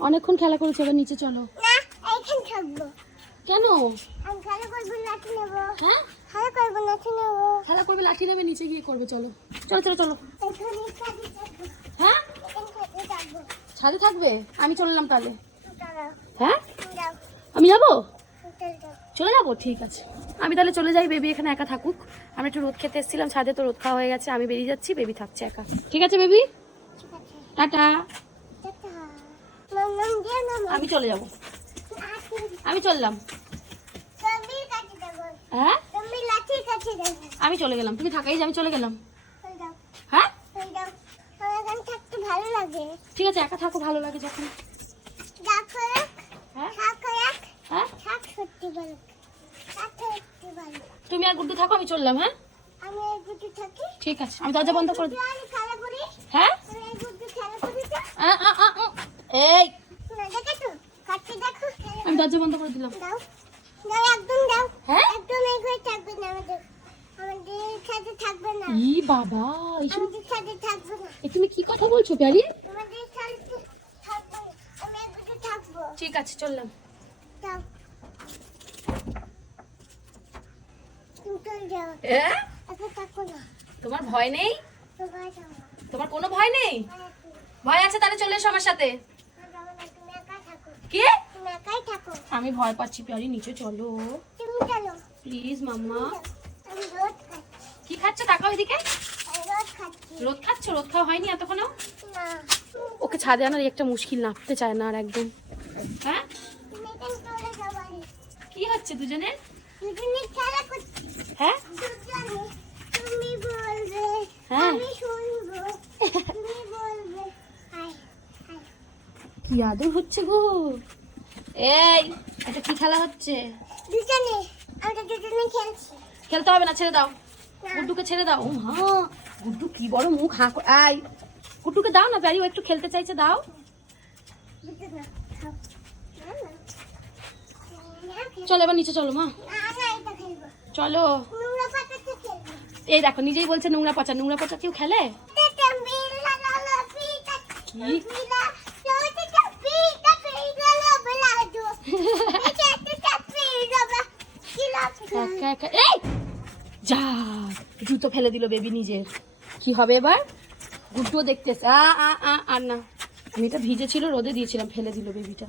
অনেকক্ষণ খেলা করেছে এবার নিচে চলো। কেন? খেলা হ্যাঁ? খেলা লাঠি নেব। খেলা করবে লাঠি নেবে নিচে গিয়ে করবে চলো। চলো চলো চলো। হ্যাঁ? ছাদে থাকবে। আমি চললাম তাহলে। হ্যাঁ? আমি যাব? চলে যাব। ঠিক আছে। আমি তাহলে চলে যাই বেবি এখানে একা থাকুক। আমি একটু রোদ খেতে এসেছিলাম ছাদে তো রোদ খাওয়া হয়ে গেছে আমি বেরিয়ে যাচ্ছি বেবি থাকছে একা। ঠিক আছে বেবি? টাটা। আমি চলে যাব। আমি চললাম। হ্যাঁ? আমি চলে গেলাম। তুমি থাকাই যে আমি চলে গেলাম। হ্যাঁ? ঠিক আছে একা থাকো ভালো লাগে যখন। হ্যাঁ? হ্যাঁ? তুমি আর গুড্ডু থাকো আমি চললাম হ্যাঁ? ঠিক আছে আমি দরজা বন্ধ করে দিই হ্যাঁ? এই গুটি খেলা করি তো আ, আ, আ, আ। এই না দেখেছ কাটতে দেখো আমি দরজা বন্ধ করে দিলাম। দাও। দাও একদম দাও। হ্যাঁ? একদম এই ঘরে থাকবে না আমাদের। আমাদের সাথে থাকবে না। ই বাবা এইসব আমাদের সাথে থাকবে না। এ তুমি কি কথা বলছো প্যারি? আমাদের সাথে থাকবে না। আমি এই থাকব। ঠিক আছে চললাম। দাও। তুমি চলে যাও। এ? একা থাকো না। তোমার ভয় নেই? তোমার কোনো ভয় নেই? ভয় আছে তাহলে চলে এসো আমার সাথে। কি? একাই থাকো। আমি ভয় পাচ্ছি প্যারি নিচে চলো। তুমি চলো। Please mamma. আমি রোদ খাচ্ছি। কি খাচ্ছ? তাকাও এদিকে। রোদ খাচ্ছি। রোদ খাচ্ছ? রোদ খাওয়া হয়নি এতক্ষণও না। ওকে ছাদে আনার একটা মুশকিল নাপতে চায় না আর একদম। হ্যাঁ? কি হচ্ছে দুজনের? দুজনে খেলা করছি। হ্যাঁ? তুমি বলবে হ্যাঁ। আমি শুনব তুমি বলবে হাই হাই কি আদর হচ্ছে গো? এই এটা কি খেলা হচ্ছে? দুজনে আমরা দুজনে খেলছি। খেলতে হবে না ছেড়ে দাও। গুড্ডুকে ছেড়ে দাও। ও মা গুড্ডু কি বড় মুখ হাঁ আই গুড্ডুকে দাও না প্যারি ও একটু খেলতে চাইছে দাও। চলো এবার নিচে চলো মা। না না এটা খেলব চলো। নোংরা এই দেখো নিজেই বলছে নোংরা পচা নোংরা পচা কেউ খেলে? কি? একা একা এই যা, জুতো ফেলে দিল বেবি নিজের। কি হবে এবার? গুড্ডুও দেখতেছে, আ আ আ, আর না। আমি এটা ভিজেছিল, রোদে দিয়েছিলাম, ফেলে দিল বেবিটা